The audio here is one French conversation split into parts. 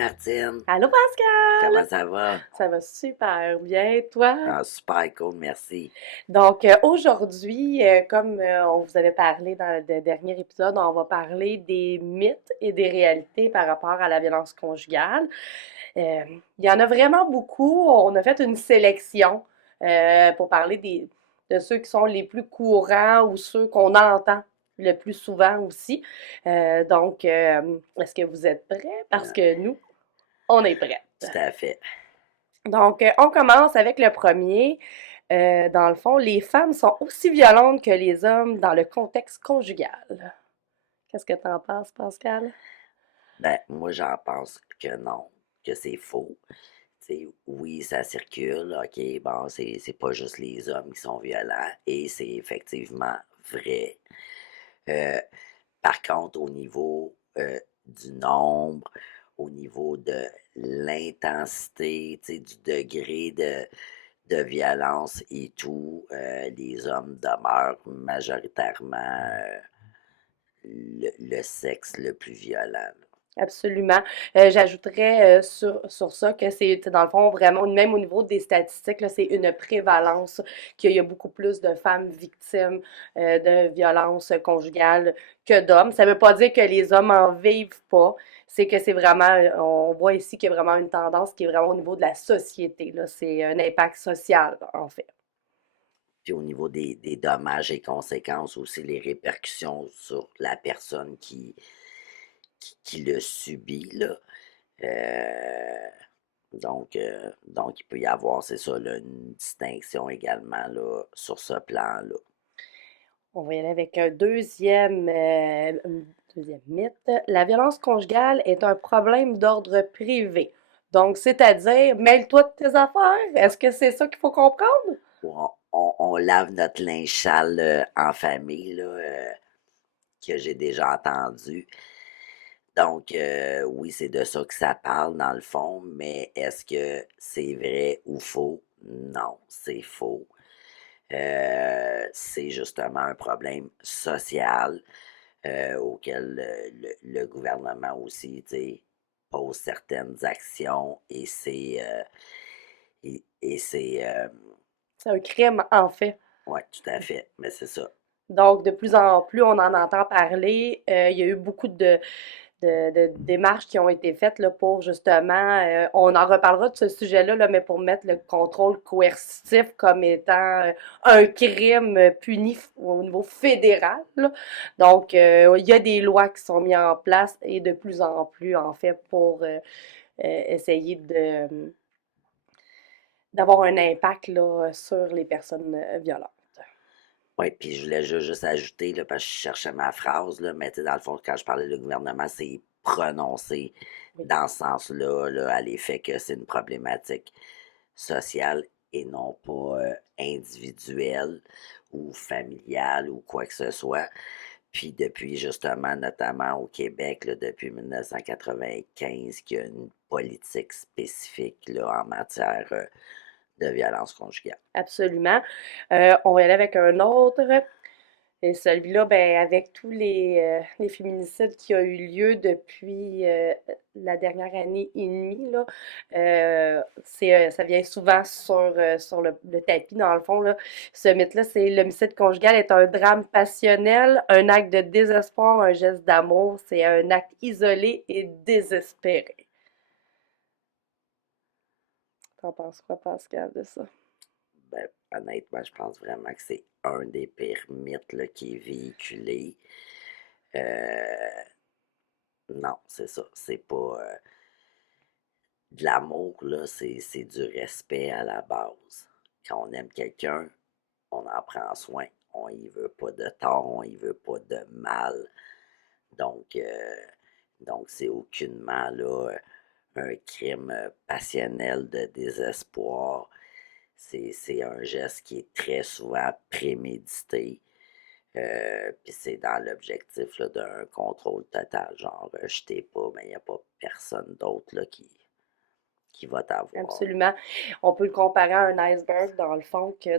Martine, Allô Pascal! comment ça va? Ça va super bien, toi? Ah, super cool, merci. Donc aujourd'hui, comme on vous avait parlé dans le dernier épisode, on va parler des mythes et des réalités par rapport à la violence conjugale. Euh, il y en a vraiment beaucoup. On a fait une sélection pour parler de ceux qui sont les plus courants ou ceux qu'on entend le plus souvent aussi. Est-ce que vous êtes prêts? Parce Ah, que nous, on est prêts. tout à fait. Donc, on commence avec le premier. Dans le fond, les femmes sont aussi violentes que les hommes dans le contexte conjugal. Qu'est-ce que t'en penses, Pascal? Ben, moi, j'en pense que non, que c'est faux. Oui, ça circule, ok, bon, c'est pas juste les hommes qui sont violents, et c'est effectivement vrai. Euh, Par contre, au niveau du nombre, au niveau de l'intensité, du degré de violence et tout, les hommes demeurent majoritairement le sexe le plus violent, là. Absolument. J'ajouterais sur ça que c'est, dans le fond, vraiment, même au niveau des statistiques, là, c'est une prévalence, qu'il y a beaucoup plus de femmes victimes de violences conjugales que d'hommes. Ça ne veut pas dire que les hommes en vivent pas, c'est que c'est vraiment, on voit ici qu'il y a vraiment une tendance qui est vraiment au niveau de la société, là. C'est un impact social, en fait. Puis au niveau des dommages et conséquences aussi, les répercussions sur la personne qui le subit, là. Donc, il peut y avoir, c'est ça, là, une distinction également là, sur ce plan-là. On va y aller avec un deuxième mythe. La violence conjugale est un problème d'ordre privé. Donc, c'est-à-dire, mêle-toi de tes affaires. Est-ce que c'est ça qu'il faut comprendre? Où on lave notre linge sale en famille, là, que j'ai déjà entendu. Donc, oui, c'est de ça que ça parle dans le fond, mais est-ce que c'est vrai ou faux? Non, c'est faux. C'est justement un problème social auquel le gouvernement aussi, tu sais, pose certaines actions et c'est, C'est un crime, en fait. ouais, tout à fait, mais c'est ça. Donc, de plus en plus, on en entend parler. Il y a eu beaucoup de démarches qui ont été faites là, pour justement, on en reparlera de ce sujet-là, là, mais pour mettre le contrôle coercitif comme étant un crime puni au niveau fédéral, là. Donc, il y a des lois qui sont mises en place et de plus en plus, en fait, pour essayer d'avoir un impact là, sur les personnes violentes. Oui, puis je voulais juste ajouter, là, parce que je cherchais ma phrase, là, mais tu sais, dans le fond, quand je parlais de gouvernement, c'est prononcé Oui. dans ce sens-là, là, à l'effet que c'est une problématique sociale et non pas individuelle ou familiale ou quoi que ce soit. Puis depuis justement, notamment au Québec, là, depuis 1995, qu'il y a une politique spécifique là, en matière de violence conjugale. Absolument. On va y aller avec un autre. Et celui-là, ben, avec tous les féminicides qui ont eu lieu depuis la dernière année et demie, là, ça vient souvent sur le tapis, dans le fond, là. Ce mythe-là, c'est l'homicide conjugal est un drame passionnel, un acte de désespoir, un geste d'amour. C'est un acte isolé et désespéré. T'en penses quoi, Pascal, de ça? Ben, honnêtement, je pense vraiment que c'est un des pires mythes là, qui est véhiculé. Euh, non, c'est ça. C'est pas de l'amour, là, c'est du respect à la base. Quand on aime quelqu'un, on en prend soin. On y veut pas de tort, on y veut pas de mal. Donc, c'est aucunement là, un crime passionnel de désespoir. C'est un geste qui est très souvent prémédité. Puis c'est dans l'objectif là, d'un contrôle total. Genre, je t'ai pas, mais il n'y a pas personne d'autre là, qui va t'avoir. Absolument. On peut le comparer à un iceberg, dans le fond, que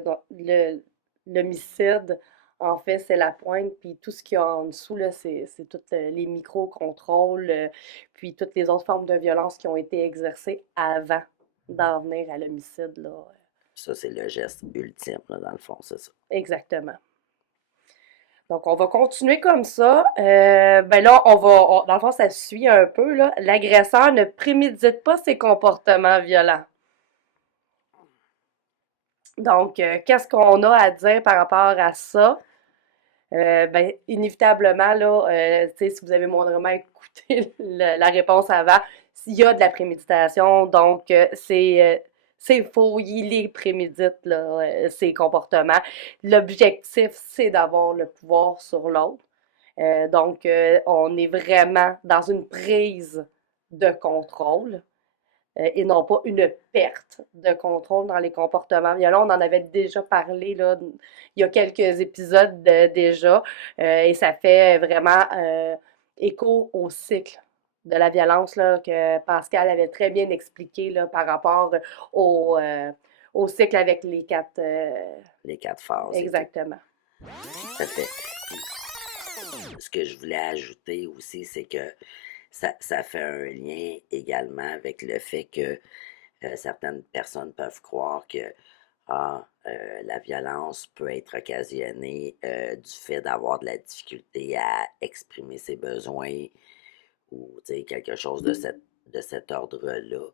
l'homicide En fait, c'est la pointe, puis tout ce qu'il y a en dessous, là, c'est tous les micro-contrôles, puis toutes les autres formes de violence qui ont été exercées avant d'en venir à l'homicide, là. Ça, c'est le geste ultime, là, dans le fond, c'est ça. Exactement. Donc, on va continuer comme ça. Ben là, dans le fond, ça suit un peu, là. L'agresseur ne prémédite pas ses comportements violents. Donc, qu'est-ce qu'on a à dire par rapport à ça? Ben, inévitablement, là, tu sais, si vous avez moindrement écouté la réponse avant, s'il y a de la préméditation, donc c'est faux, il les prémédite, là, ses comportements. L'objectif, c'est d'avoir le pouvoir sur l'autre. Donc, on est vraiment dans une prise de contrôle et non pas une perte de contrôle dans les comportements violents. On en avait déjà parlé là, il y a quelques épisodes déjà et ça fait vraiment écho au cycle de la violence là, que Pascal avait très bien expliqué là, par rapport au, euh, au cycle avec les quatre... Les 4 phases et tout. exactement. Tout à fait. Puis, ce que je voulais ajouter aussi, c'est que ça fait un lien également avec le fait que certaines personnes peuvent croire que la violence peut être occasionnée du fait d'avoir de la difficulté à exprimer ses besoins ou quelque chose de cet ordre-là.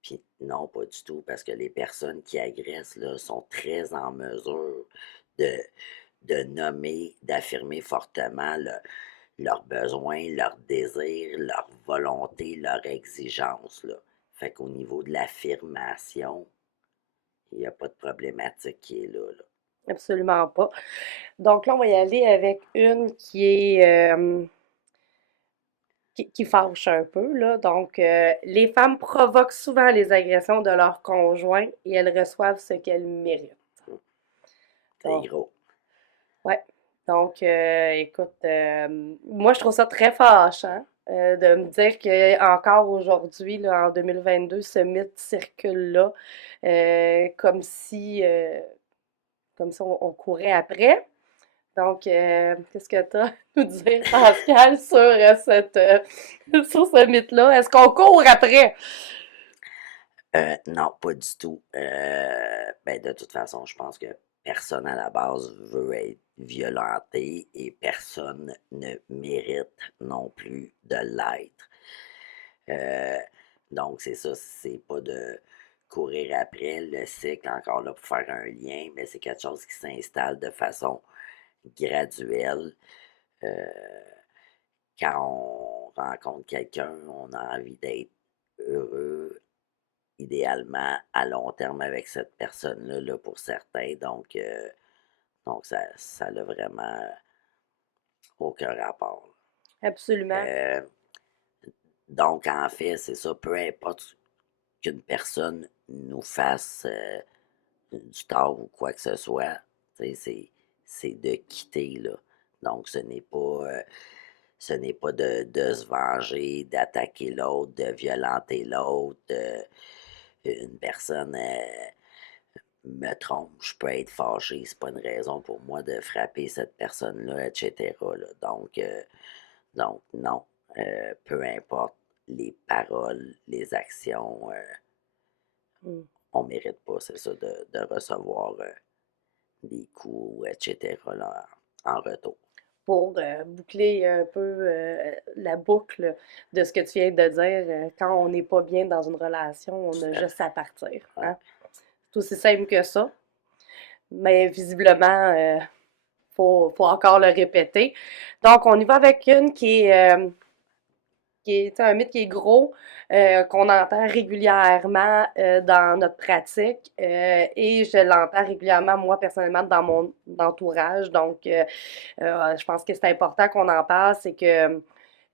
Puis non, pas du tout, parce que les personnes qui agressent là, sont très en mesure de, de nommer, d'affirmer fortement leurs besoins, leurs désirs, leur volonté, leur exigence. Là. Fait qu'au niveau de l'affirmation, il n'y a pas de problématique qui est là. Là. Absolument pas. Donc là, on va y aller avec une qui fâche un peu, là. Donc, les femmes provoquent souvent les agressions de leurs conjoints et elles reçoivent ce qu'elles méritent. C'est Donc, gros. ouais. Donc, écoute, moi, je trouve ça très fâchant de me dire que encore aujourd'hui, là, en 2022, ce mythe circule-là, comme si on courait après. Donc, qu'est-ce que tu as à nous dire, Pascal, sur, sur ce mythe-là? Est-ce qu'on court après? Non, pas du tout. Ben, de toute façon, je pense que personne à la base veut être violenté et personne ne mérite non plus de l'être. Euh, donc, c'est ça, c'est pas de courir après le cycle encore là pour faire un lien, mais c'est quelque chose qui s'installe de façon graduelle. Euh, Quand on rencontre quelqu'un, on a envie d'être heureux, idéalement à long terme avec cette personne-là là, pour certains. Donc ça n'a vraiment aucun rapport. Absolument. Euh, donc, en fait, c'est ça, peu importe qu'une personne nous fasse du tort ou quoi que ce soit, c'est de quitter, là. Donc, ce n'est pas de se venger, d'attaquer l'autre, de violenter l'autre. Une personne me trompe, je peux être fâché, c'est pas une raison pour moi de frapper cette personne-là, etc. Là. Donc non, peu importe les paroles, les actions, Mm. on mérite pas, c'est ça, de recevoir des coups, etc. là, en retour. Pour boucler un peu la boucle de ce que tu viens de dire, quand on n'est pas bien dans une relation, on a Tout à juste à fait. partir. Ouais. Hein? C'est aussi simple que ça. Mais visiblement, faut encore le répéter. Donc, on y va avec une qui est un mythe qui est gros, qu'on entend régulièrement dans notre pratique et je l'entends régulièrement moi personnellement dans mon entourage. Donc, je pense que c'est important qu'on en parle, c'est que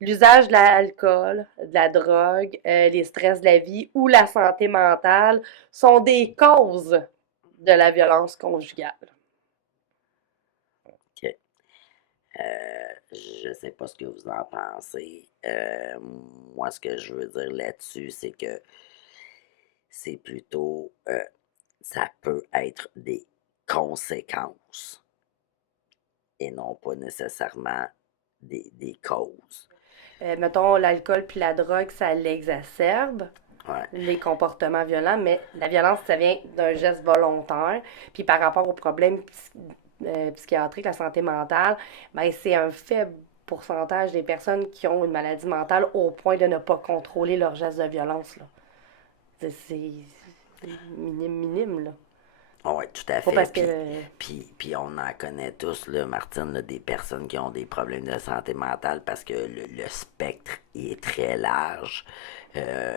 l'usage de l'alcool, de la drogue, les stress de la vie ou la santé mentale sont des causes de la violence conjugale. OK. Je sais pas ce que vous en pensez. Moi, ce que je veux dire là-dessus, c'est que c'est plutôt, ça peut être des conséquences et non pas nécessairement des causes. Mettons, l'alcool puis la drogue, ça l'exacerbe, Ouais, les comportements violents, mais la violence, ça vient d'un geste volontaire. Puis par rapport aux problèmes psychiatriques, la santé mentale, ben, c'est un faible pourcentage des personnes qui ont une maladie mentale au point de ne pas contrôler leurs gestes de violence, là. C'est minime, minime, là. oui, tout à Pas fait. parce que... Puis on en connaît tous, là, Martine, là, des personnes qui ont des problèmes de santé mentale parce que le spectre est très large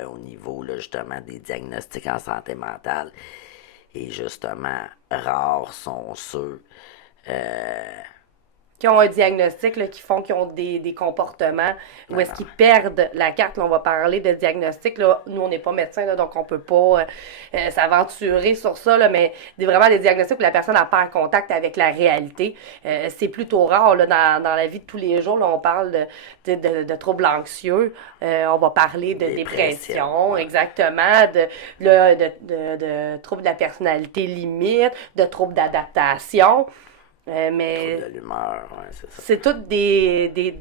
au niveau, là, justement, des diagnostics en santé mentale. Et justement, rares sont ceux euh, qui ont un diagnostic, là, qui font, qui ont des comportements, ou non, est-ce non. qu'ils perdent la carte, là, on va parler de diagnostic, là, nous on n'est pas médecin, là, donc on peut pas s'aventurer sur ça, là, mais vraiment des diagnostics où la personne n'a pas en contact avec la réalité, c'est plutôt rare là, dans la vie de tous les jours, là, on parle de troubles anxieux, on va parler de Dépression, dépression, ouais. exactement, de troubles de la personnalité limite, de troubles d'adaptation. Trouble Mais de l'humeur, ouais, c'est ça. c'est toutes des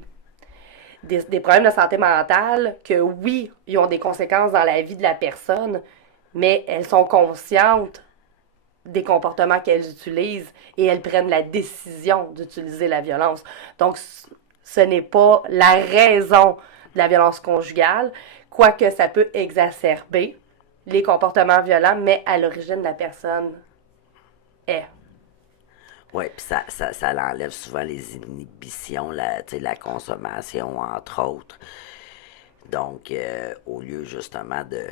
problèmes de santé mentale que, oui, ils ont des conséquences dans la vie de la personne, mais elles sont conscientes des comportements qu'elles utilisent et elles prennent la décision d'utiliser la violence. Donc, ce n'est pas la raison de la violence conjugale, quoique ça peut exacerber les comportements violents, mais à l'origine, la personne est. Oui, puis ça l'enlève souvent les inhibitions, la consommation, entre autres. Donc, au lieu justement de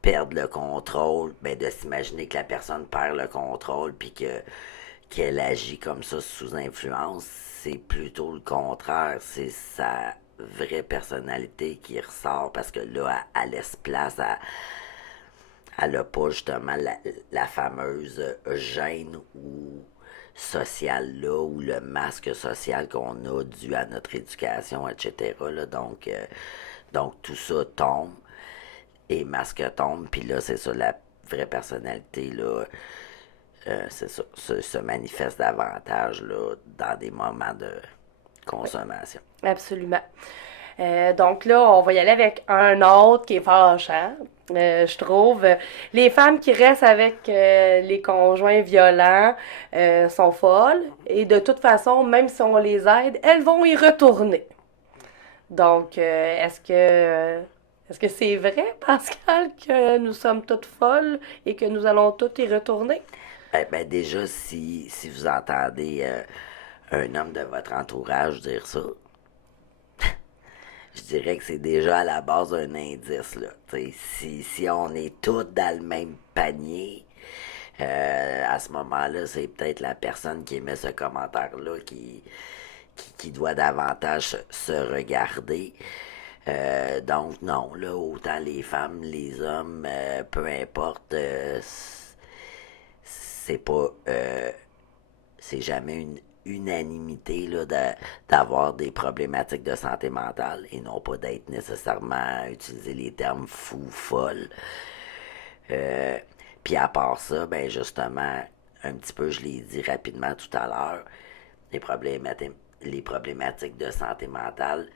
perdre le contrôle, ben de s'imaginer que la personne perd le contrôle puis qu'elle agit comme ça sous influence, c'est plutôt le contraire. C'est sa vraie personnalité qui ressort parce que là, elle laisse place à. Elle n'a pas justement la fameuse gêne ou sociale là, ou le masque social qu'on a dû à notre éducation, etc. Là. Donc tout ça tombe et masque tombe, puis là, c'est ça, la vraie personnalité, là, c'est ça, se manifeste davantage là, dans des moments de Oui, consommation. absolument. Donc là, on va y aller avec un autre qui est fâchant. Je trouve les femmes qui restent avec les conjoints violents sont folles et de toute façon, même si on les aide, elles vont y retourner. Donc, est-ce que c'est vrai, Pascal, que nous sommes toutes folles et que nous allons toutes y retourner? Ben déjà, si vous entendez un homme de votre entourage dire ça, je dirais que c'est déjà à la base un indice. Là. Si on est tous dans le même panier, à ce moment-là, c'est peut-être la personne qui émet ce commentaire-là qui doit davantage se regarder. Donc non, là, autant les femmes, les hommes, peu importe, c'est pas c'est jamais une unanimité là, d'avoir des problématiques de santé mentale et non pas d'être nécessairement à utiliser les termes fou, folle. Euh, Puis à part ça, ben justement, un petit peu, je l'ai dit rapidement tout à l'heure, les problématiques de santé mentale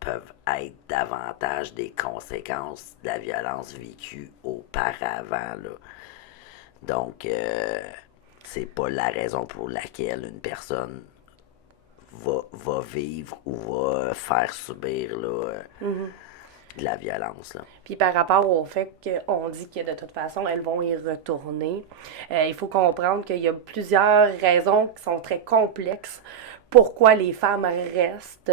peuvent être davantage des conséquences de la violence vécue auparavant. Là. Donc, c'est pas la raison pour laquelle une personne va vivre ou va faire subir là, de la violence. Là. Puis par rapport au fait qu'on dit que de toute façon, elles vont y retourner, il faut comprendre qu'il y a plusieurs raisons qui sont très complexes pourquoi les femmes restent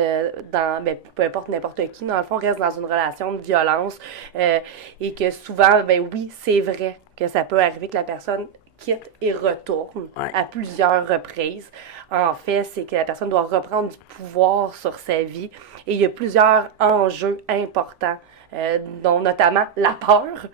dans, ben, peu importe n'importe qui, dans le fond, restent dans une relation de violence et que souvent, ben oui, c'est vrai que ça peut arriver que la personne quitte et retourne Ouais. à plusieurs reprises. En fait, c'est que la personne doit reprendre du pouvoir sur sa vie et il y a plusieurs enjeux importants, dont notamment la peur,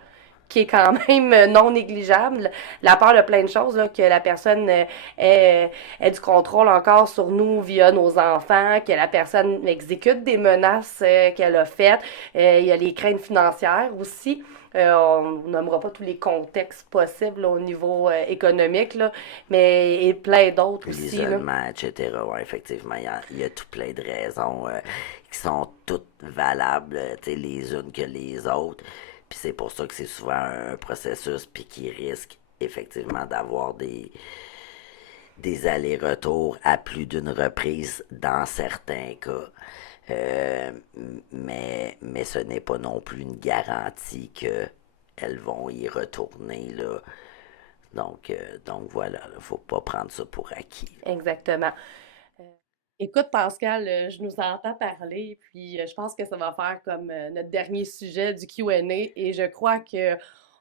qui est quand même non négligeable. La peur de plein de choses, là, que la personne ait du contrôle encore sur nous via nos enfants, que la personne exécute des menaces qu'elle a faites. Il y a les craintes financières aussi. On nommera pas tous les contextes possibles là, au niveau économique, là, mais et plein d'autres aussi, là. L'isolement, etc. Ouais, effectivement, il y a tout plein de raisons qui sont toutes valables, tu sais, les unes que les autres. Puis c'est pour ça que c'est souvent un processus puis qui risque effectivement d'avoir des allers-retours à plus d'une reprise dans certains cas. Mais ce n'est pas non plus une garantie qu'elles vont y retourner, là. Donc voilà, il ne faut pas prendre ça pour acquis. Exactement. Euh, Écoute, Pascal, je nous entends parler, puis je pense que ça va faire comme notre dernier sujet du Q&A, et je crois que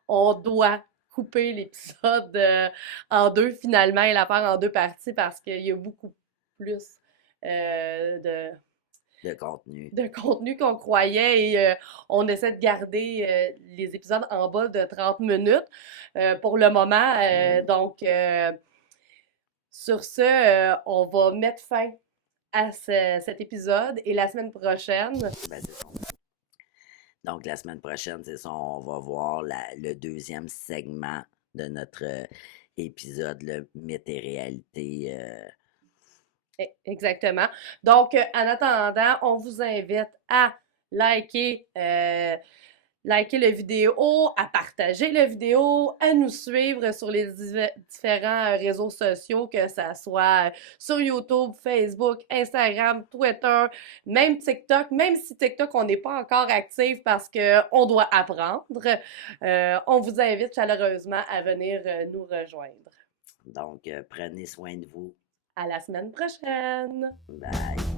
on doit couper l'épisode en deux finalement et la faire en deux parties parce qu'il y a beaucoup plus de De contenu. de contenu qu'on croyait et on essaie de garder les épisodes en bas de 30 minutes pour le moment. Donc, sur ce, on va mettre fin à cet épisode et la semaine prochaine. Ben, c'est ça. Donc, la semaine prochaine, c'est ça, on va voir le deuxième segment de notre épisode, le mythe et réalité. Exactement. Donc, en attendant, on vous invite à liker, liker la vidéo, à partager la vidéo, à nous suivre sur les différents réseaux sociaux, que ça soit sur YouTube, Facebook, Instagram, Twitter, même TikTok, même si TikTok, on n'est pas encore actif parce qu'on doit apprendre. On vous invite chaleureusement à venir nous rejoindre. Donc, prenez soin de vous. À la semaine prochaine! Bye.